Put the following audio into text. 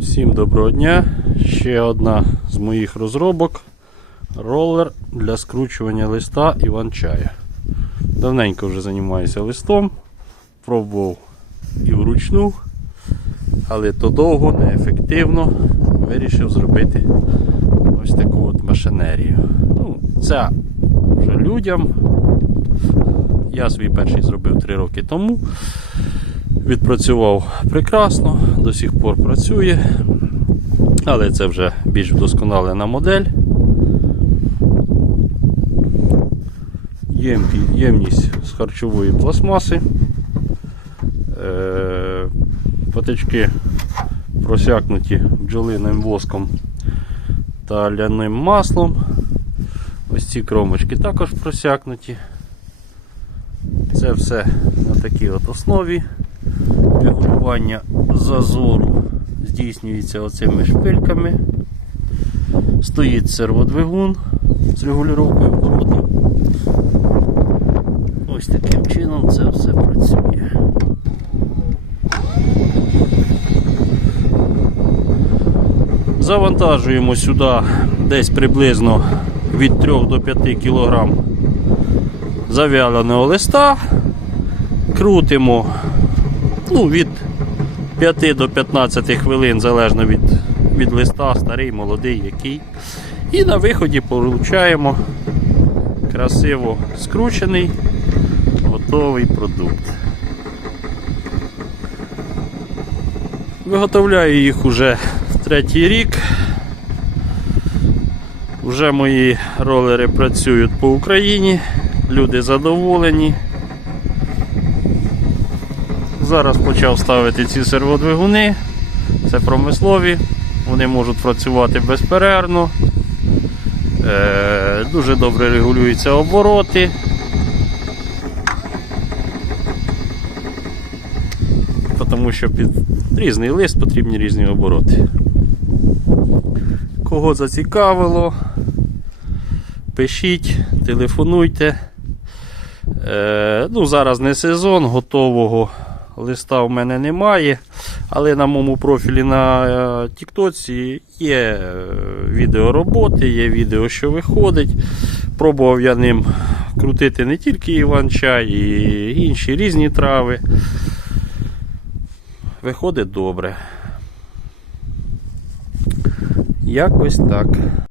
Всім доброго дня! Ще одна з моїх розробок ролер для скручування листа Іван-чая. Давненько вже займаюся листом, пробував і вручну, але то довго, неефективно. Вирішив зробити ось таку от машинерію. Ну, це вже людям. Я свій перший зробив 3 роки тому. Відпрацював прекрасно, до сих пор працює, але це вже більш вдосконалена модель. Ємність з харчової пластмаси. Е, патички просякнуті бджолиним воском та ляним маслом. Ось ці кромочки також просякнуті. Це все на такій от основі регулювання зазору здійснюється оцими шпильками. Стоїть серводвигун з регулюванням оборотів. Ось таким чином це все працює. Завантажуємо сюди десь приблизно від 3 до 5 кг зав'яленого листа, крутимо ну, від 5 до 15 хвилин, залежно від, від листа, старий, молодий, який. І на виході получаємо красиво скручений, готовий продукт. Виготовляю їх уже третій рік. Вже мої ролери працюють по Україні, люди задоволені. Зараз почав ставити ці серводвигуни. Це промислові, вони можуть працювати безперервно. Е, дуже добре регулюються обороти. Тому що під різний лист потрібні різні обороти. Кого зацікавило, пишіть, телефонуйте. Е, ну, Зараз не сезон, готового листа в мене немає. Але на моєму профілі на е, Тіктоці є е, відео роботи, є відео, що виходить. Пробував я ним крутити не тільки іван-чай, і інші різні трави. Виходить добре. Якось так.